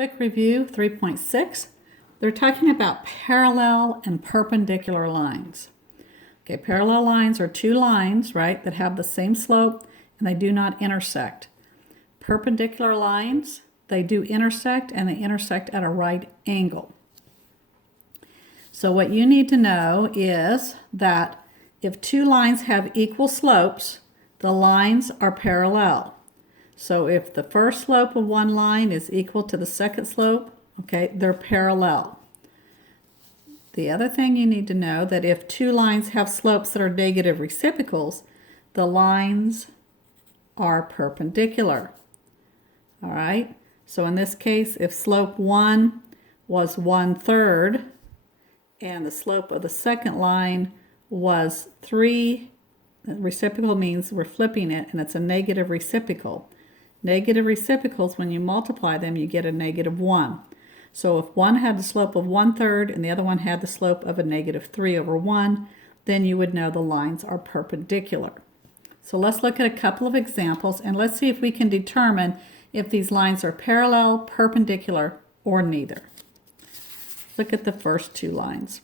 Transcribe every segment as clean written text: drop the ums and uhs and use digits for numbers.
Quick review, 3.6. They're talking about parallel and perpendicular lines. Okay, parallel lines are two lines, right, that have the same slope and they do not intersect. Perpendicular lines, they do intersect and they intersect at a right angle. So what you need to know is that if two lines have equal slopes, the lines are parallel. So if the first slope of one line is equal to the second slope, okay, they're parallel. The other thing you need to know that if two lines have slopes that are negative reciprocals, the lines are perpendicular. All right, so in this case, if slope 1 was 1/3 and the slope of the second line was 3, reciprocal means we're flipping it and it's a negative reciprocal. Negative reciprocals, when you multiply them, you get a -1. So if one had the slope of 1/3 and the other one had the slope of a -3/1, then you would know the lines are perpendicular. So let's look at a couple of examples and let's see if we can determine if these lines are parallel, perpendicular, or neither. Look at the first two lines.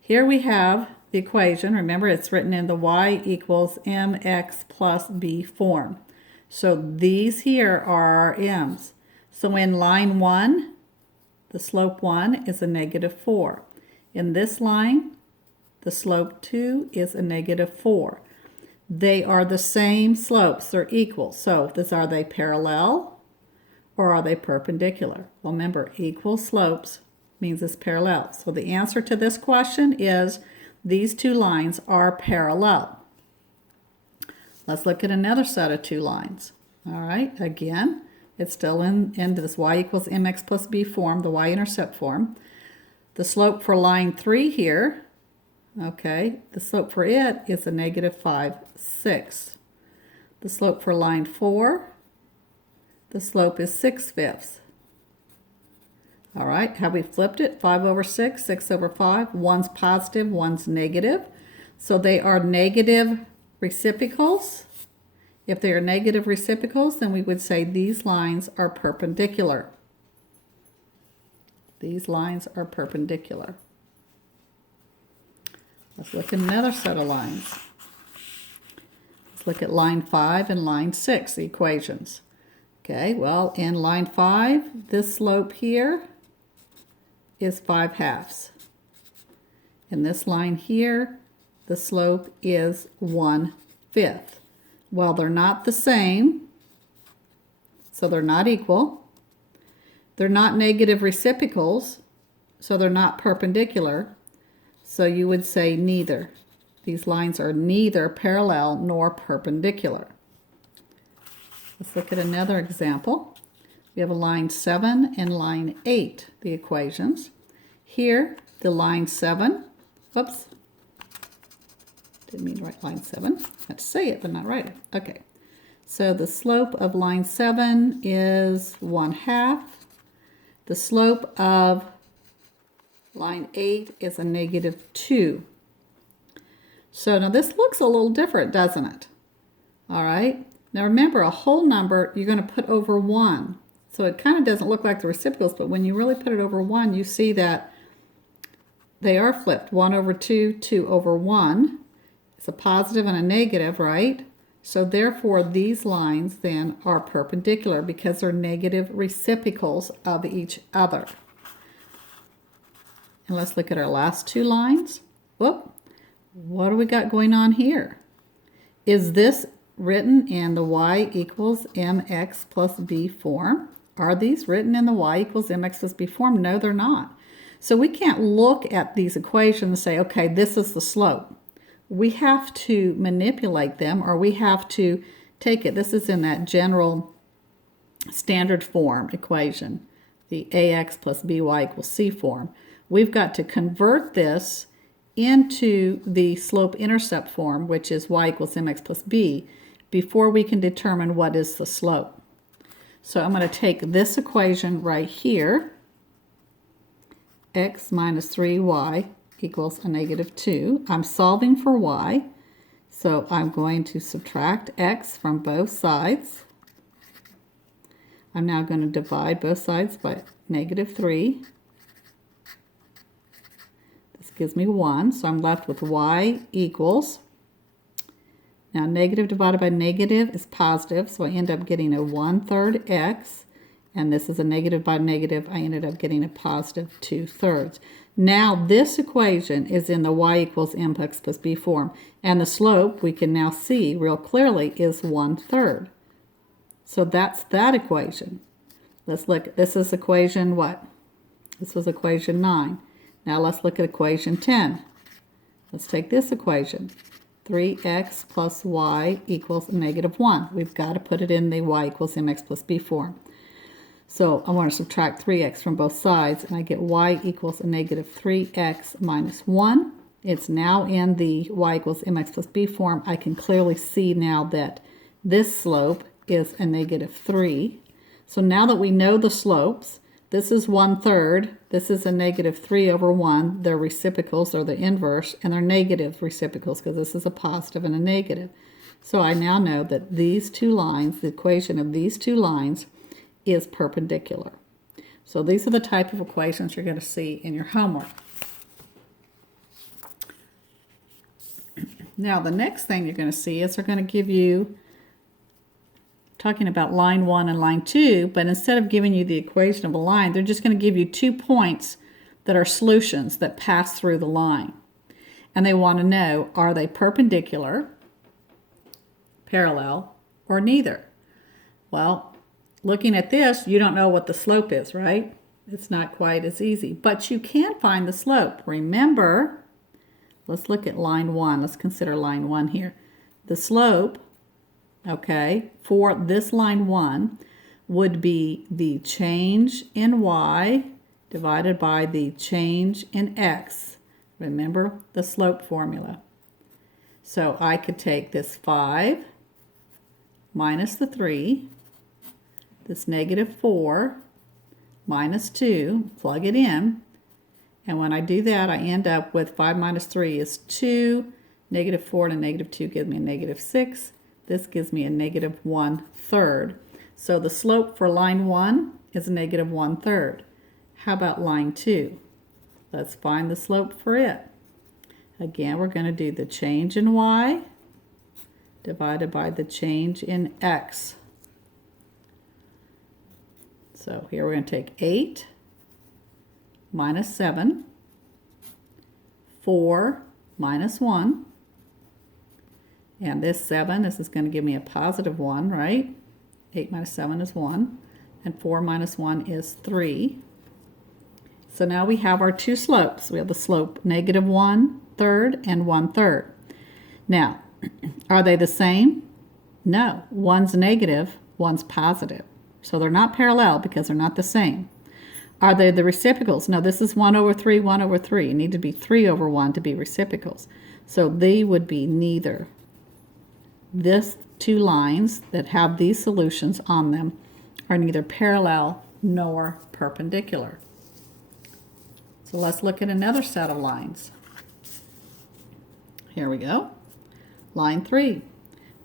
Here we have the equation. Remember, it's written in the y equals mx plus b form. So these here are our m's. So in line 1, the slope 1 is a -4. In this line, the slope 2 is a -4. They are the same slopes, they're equal. So are they parallel or are they perpendicular? Well, remember, equal slopes means it's parallel. So the answer to this question is these two lines are parallel. Let's look at another set of two lines. All right, again, it's still in this y equals mx plus b form, the y-intercept form. The slope for line 3 here, okay, the slope for it is a -5/6. The slope for line 4, the slope is 6/5. All right, have we flipped it? 5/6, 6/5. One's positive, one's negative. So they are negative reciprocals. If they are negative reciprocals, then we would say these lines are perpendicular. These lines are perpendicular. Let's look at another set of lines. Let's look at line 5 and line 6, the equations. Okay, well, in line 5, this slope here is 5/2. In this line here, the slope is 1/5. Well, they're not the same, so they're not equal. They're not negative reciprocals, so they're not perpendicular. So you would say neither. These lines are neither parallel nor perpendicular. Let's look at another example. We have a line 7 and line 8, the equations. Here, the line 7, whoops, didn't mean to write line 7. I have to say it, but not write it. Okay, so the slope of line 7 is 1/2. The slope of line 8 is a -2. So now this looks a little different, doesn't it? All right, now remember, a whole number you're going to put over 1. So it kind of doesn't look like the reciprocals, but when you really put it over 1, you see that they are flipped. 1/2, 2/1. It's a positive and a negative, right? So therefore, these lines then are perpendicular because they're negative reciprocals of each other. And let's look at our last two lines. Whoop, what do we got going on here? Is this written in the y equals mx plus b form? Are these written in the y equals mx plus b form? No, they're not. So we can't look at these equations and say, okay, this is the slope. We have to manipulate them, or we have to take it. This is in that general standard form equation, the ax plus by equals c form. We've got to convert this into the slope-intercept form, which is y equals mx plus b, before we can determine what is the slope. So I'm going to take this equation right here, x minus 3y equals a -2. I'm solving for y, so I'm going to subtract x from both sides. I'm now going to divide both sides by -3. This gives me 1, so I'm left with y equals, now negative divided by negative is positive, so I end up getting a 1/3 x, and this is a negative by negative, I ended up getting a positive 2/3. Now this equation is in the y equals mx plus b form, and the slope we can now see real clearly is 1/3. So that's that equation. Let's look, this is equation what? This was equation 9. Now let's look at equation 10. Let's take this equation. 3x plus y equals -1. We've got to put it in the y equals mx plus b form. So I want to subtract 3x from both sides, and I get y equals a -3x minus 1. It's now in the y equals mx plus b form. I can clearly see now that this slope is a -3. So now that we know the slopes, this is 1/3, this is a -3/1. They're reciprocals, or the inverse, and they're negative reciprocals because this is a positive and a negative. So I now know that these two lines, the equation of these two lines, is perpendicular. So these are the type of equations you're going to see in your homework. Now the next thing you're going to see is they're going to give you, talking about line 1 and line 2, but instead of giving you the equation of a line, they're just going to give you 2 points that are solutions that pass through the line. And they want to know, are they perpendicular, parallel, or neither? Well, looking at this, you don't know what the slope is, right? It's not quite as easy, but you can find the slope. Remember, let's look at line 1. Let's consider line 1 here. The slope, okay, for this line 1 would be the change in y divided by the change in x. Remember the slope formula. So I could take this 5 minus the 3, this -4 minus 2, plug it in, and when I do that, I end up with 5 minus 3 is 2, -4 and a -2 gives me a -6. This gives me a -1/3. So the slope for line 1 is a -1/3. How about line 2? Let's find the slope for it. Again, we're going to do the change in y divided by the change in x. So here we're going to take 8 minus 7, 4 minus 1, and this 7, this is going to give me a positive 1, right? 8 minus 7 is 1, and 4 minus 1 is 3. So now we have our two slopes. We have the slope -1/3 and 1/3. Now, are they the same? No. One's negative, one's positive. So they're not parallel because they're not the same. Are they the reciprocals? No, this is 1/3, 1/3. You need to be 3/1 to be reciprocals. So they would be neither. This two lines that have these solutions on them are neither parallel nor perpendicular. So let's look at another set of lines. Here we go. Line 3.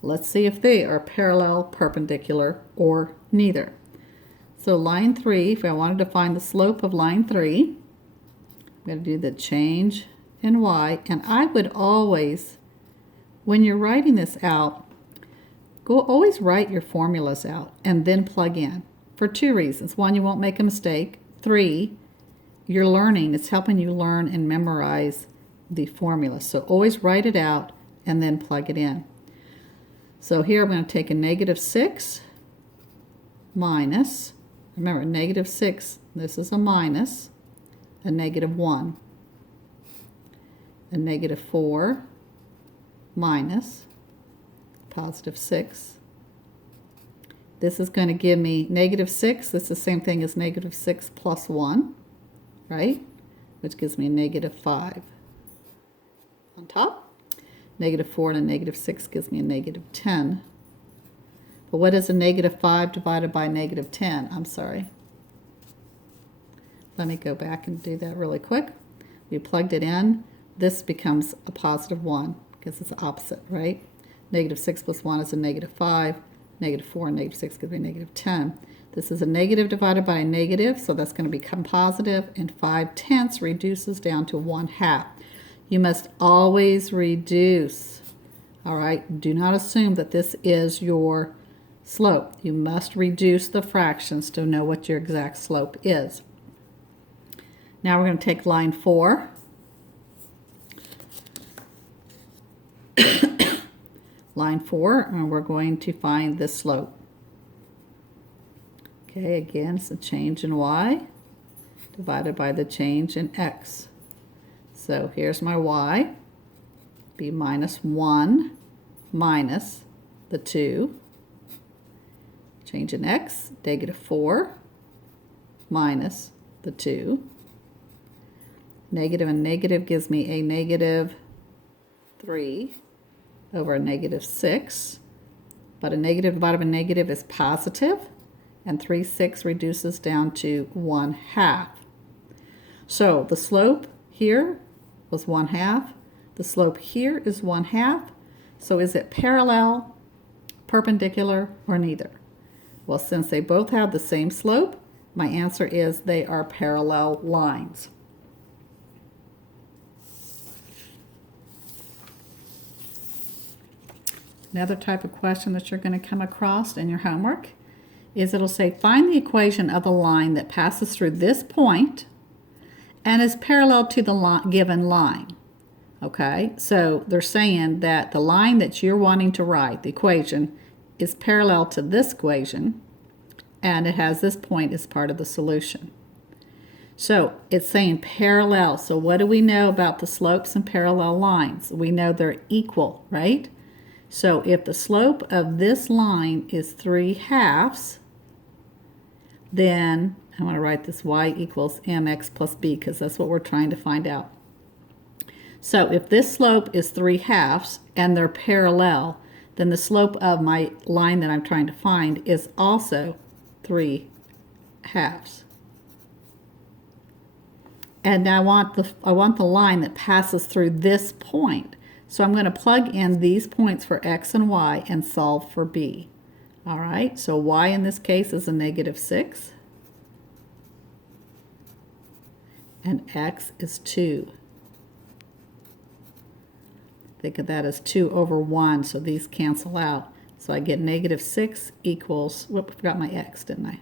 Let's see if they are parallel, perpendicular, or neither. So line 3, if I wanted to find the slope of line 3, I'm going to do the change in y, and I would always, when you're writing this out, always write your formulas out and then plug in for 2 reasons. 1, you won't make a mistake. 3, you're learning. It's helping you learn and memorize the formula. So always write it out and then plug it in. So here I'm going to take a -6 minus, remember -6, this is a minus, a -1, a -4 minus +6. This is going to give me -6. This is the same thing as -6 plus 1, right? Which gives me a -5 on top. -4 and a -6 gives me a -10. But what is a -5 divided by -10? I'm sorry. Let me go back and do that really quick. We plugged it in. This becomes a +1 because it's the opposite, right? -6 plus 1 is a -5. -4 and -6 gives me a -10. This is a negative divided by a negative, so that's going to become positive, and 5/10 reduces down to 1/2. You must always reduce, all right? Do not assume that this is your slope. You must reduce the fractions to know what your exact slope is. Now we're going to take line 4. Line 4, and we're going to find the slope. Okay, again, it's a change in y divided by the change in x. So here's my y, be minus 1 minus the 2. Change in x, negative 4 minus the 2. Negative and negative gives me a negative 3 over a negative 6. But a negative divided by a negative is positive, and 3/6 reduces down to 1/2. So the slope here was 1/2. The slope here is 1/2. So is it parallel, perpendicular, or neither? Well, since they both have the same slope, my answer is they are parallel lines. Another type of question that you're going to come across in your homework is it'll say, find the equation of a line that passes through this point and is parallel to the given line. Okay, so they're saying that the line that you're wanting to write, the equation, is parallel to this equation, and it has this point as part of the solution. So it's saying parallel. So what do we know about the slopes and parallel lines? We know they're equal, right? So if the slope of this line is 3/2, then I'm going to write this y equals mx plus b because that's what we're trying to find out. So if this slope is 3/2 and they're parallel, then the slope of my line that I'm trying to find is also 3/2. And now I want the line that passes through this point. So I'm going to plug in these points for x and y and solve for b. All right, so y in this case is a negative 6. And x is 2. Think of that as 2 over 1, so these cancel out. So I get negative 6 equals, whoop, I forgot my x, didn't I?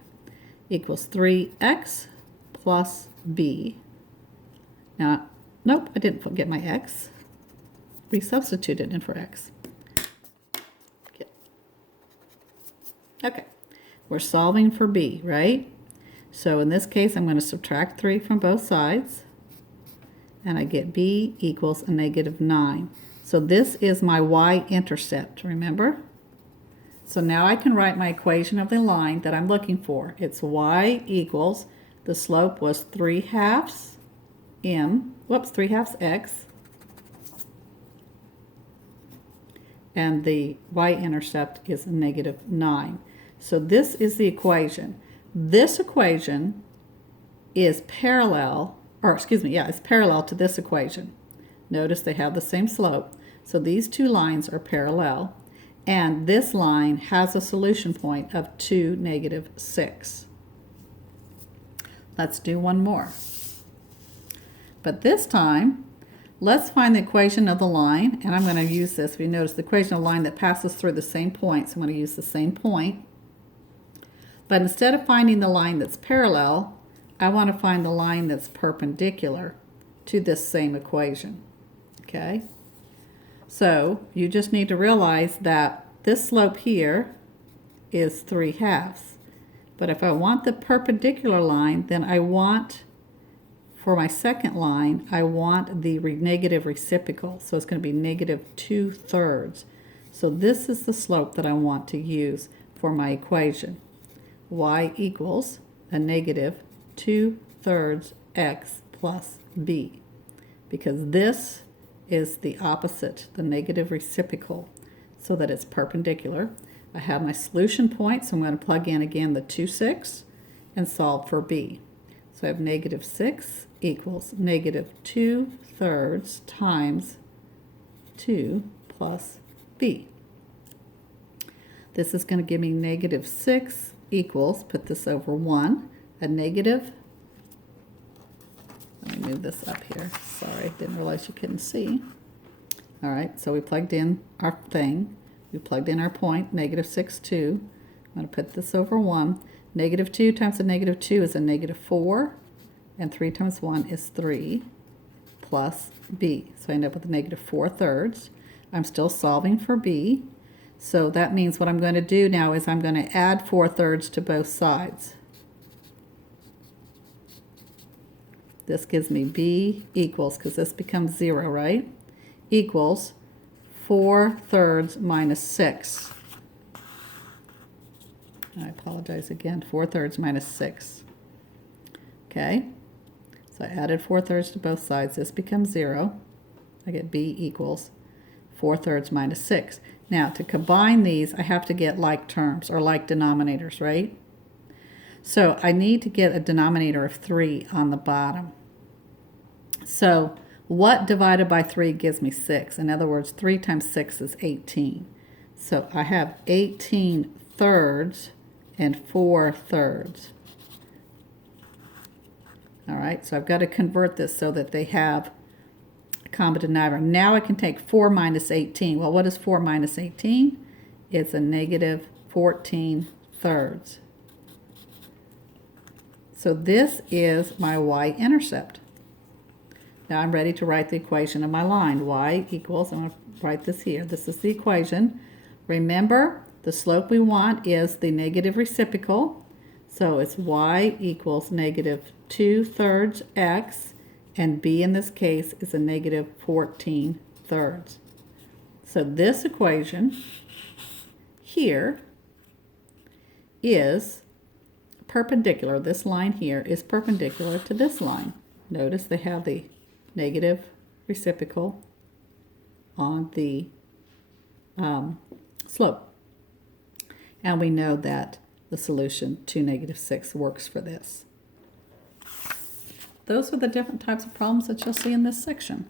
Equals 3x plus b. Now, nope, I didn't get my x. We substituted in for x. Okay, we're solving for b, right? So in this case, I'm going to subtract 3 from both sides, and I get b equals a negative 9. So this is my y-intercept, remember? So now I can write my equation of the line that I'm looking for. It's y equals, the slope was 3/2 3/2 x, and the y-intercept is a negative 9. So this is the equation. This equation is parallel, or excuse me, yeah, it's parallel to this equation. Notice they have the same slope. So these two lines are parallel, and this line has a solution point of 2, negative 6. Let's do one more. But this time, let's find the equation of the line, and I'm going to use this. If you notice, the equation of the line that passes through the same point, so I'm going to use the same point. But instead of finding the line that's parallel, I want to find the line that's perpendicular to this same equation. Okay? So you just need to realize that this slope here is 3/2. But if I want the perpendicular line, then I want, for my second line, I want the negative reciprocal. So it's going to be negative 2/3. So this is the slope that I want to use for my equation. Y equals a negative 2/3 x plus b. Because this is the opposite, the negative reciprocal, so that it's perpendicular. I have my solution point, so I'm going to plug in again the 2, 6 and solve for b. So I have negative 6 equals negative 2/3 times 2 plus b. This is going to give me negative 6 equals, put this over 1, a negative, let me move this up here, sorry, didn't realize you couldn't see. All right, so we plugged in our thing, we plugged in our point, negative 6, 2. I'm going to put this over 1. Negative 2 times a negative 2 is a negative 4, and 3 times 1 is 3, plus b. So I end up with a negative 4/3. I'm still solving for b. So that means what I'm going to do now is I'm going to add 4/3 to both sides. This gives me b equals, because this becomes 0, right? Equals 4/3 minus 6. I apologize again, 4/3 minus 6. Okay, so I added 4/3 to both sides. This becomes 0. I get b equals 4/3 minus 6. Now, to combine these, I have to get like terms, or like denominators, right? So I need to get a denominator of 3 on the bottom. So what divided by 3 gives me 6? In other words, 3 times 6 is 18. So I have 18/3 and 4/3. All right, so I've got to convert this so that they have a common denominator. Now I can take 4 minus 18. Well, what is 4 minus 18? It's a negative 14/3. So this is my y-intercept. Now I'm ready to write the equation of my line. Y equals, I'm going to write this here. This is the equation. Remember, the slope we want is the negative reciprocal. So it's y equals negative 2/3 x, and b in this case is a negative 14/3. So this equation here is perpendicular. This line here is perpendicular to this line. Notice they have the negative reciprocal on the slope. And we know that the solution to negative 6 works for this. Those are the different types of problems that you'll see in this section.